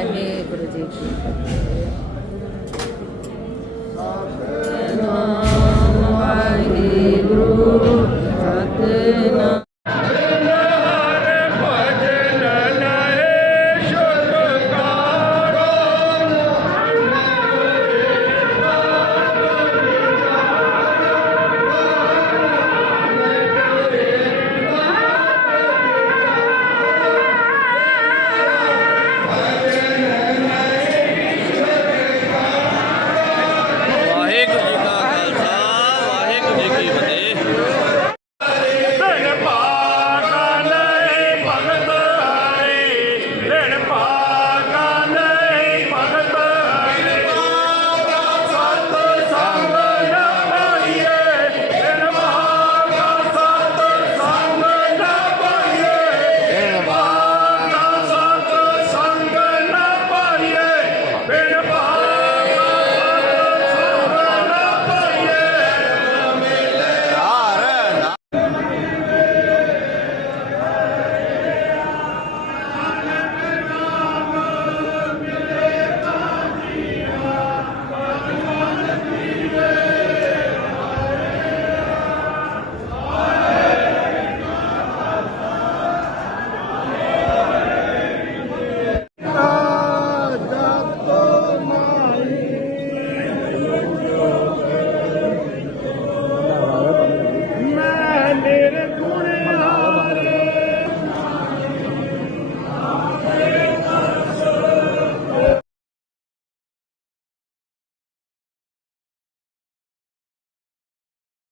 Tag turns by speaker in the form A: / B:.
A: वाहे गुरु जी की एक